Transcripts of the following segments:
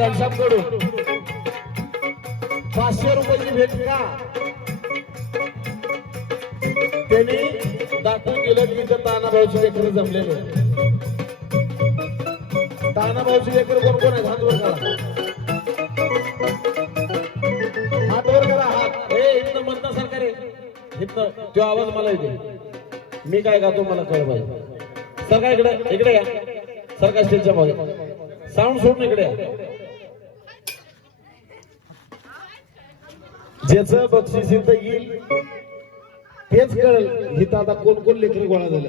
घनश्याम कडून 500 रुपयाची भेट का त्यांनी दाखवून दिलं की इथं तानाभाऊची लेकर जमलेले. तानाभाऊची लेकर कोण कोण आहेत? हात वर करा, हात वर करा, हात. हे इथं म्हणता सरकार इथं तो आवाज मला येते, मी काय गातो मला कळ पाहिजे. सरकार इकडे इकडे या, सरकार स्टेजच्या मागे साऊंड सोडून इकडे या. ज्याचं बक्षीस इथं येईल तेच कळेल इथं आता कोण कोण लेकरी गोळा झाले.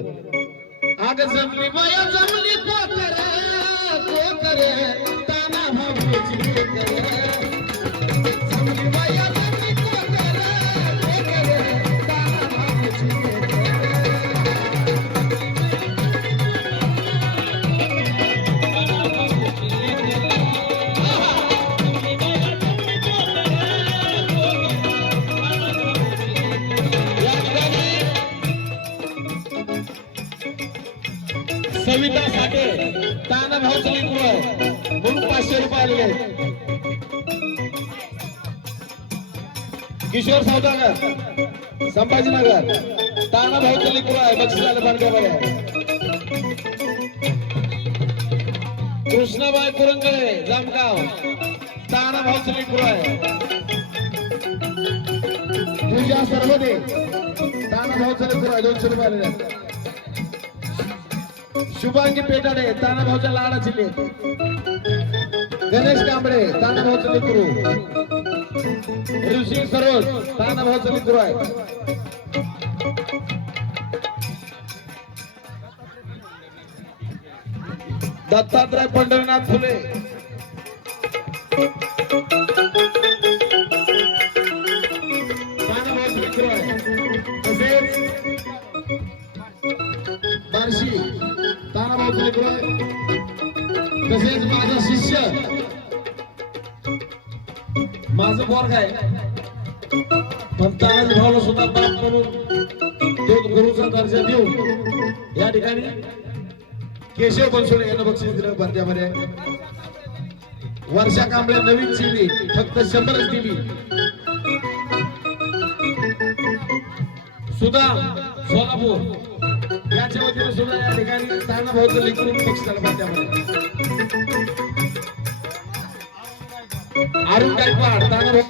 आग जमली बाया जमली कोकरे ताना भाऊची लेकरे. जमली बाया जमली कोकरे ताना भाऊची लेकरे. सविता साठे ताना भाऊचं लेकरू आहे म्हणून 500 रुपये आलेले आहेत. किशोर सौदागर संभाजीनगर ताना भाऊचं लेकरू आहे, बक्षीस आलं बांधकामाला. कृष्णाबाई कुरंगळे जामगाव ताना भाऊचं लेकरू आहे. पूजा सर्वदे ताना भाऊचं लेकरू आहे, 200 रुपये आलेले आहेत. शुभांगी पेटाडे ताना भाऊच्या लाडाची लेक. गणेश कांबळे ताना भाऊचं लेकरू. ऋषी सरोज ताना भाऊचं लेकरू आहे. दत्तात्रय पंढरीनाथ फुले ताना भाऊचं लेकरू आहे. तसेच बार्शी ताना भाऊचं लेकरू आहे. तसेच माझा शिष्य माझं पोरग आहे पण तानाजी भाऊला सुद्धा बाप म्हणून तो गुरुचा दर्जा देऊन या ठिकाणी केशव बनसोडे यांना बक्षीस दिलं बंद्यामध्ये. वर्षा कांबळे नवीन शिंदे फक्त 100च दिली. सुद्धा सोलापूर याच्या वतीने सुद्धा या ठिकाणी ताना भाऊचं लेकरून बक्षीस झालं बंद्यामध्ये. अरुण गायकवाड ताना भाऊ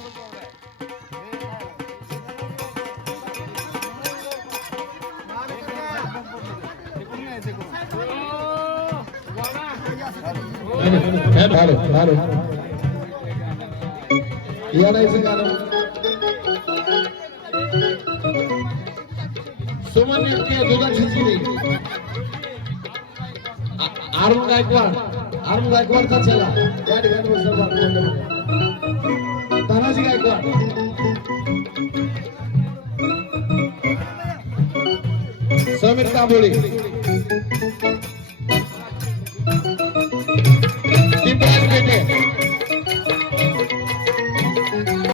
येणायचं गाणं सुमन नेटके दुधाची चिरी. अरुण गायकवाड अरुण गायकवाडचा चला या ठिकाणी बसला. तानाजी गायकवाड समीर तांबोळी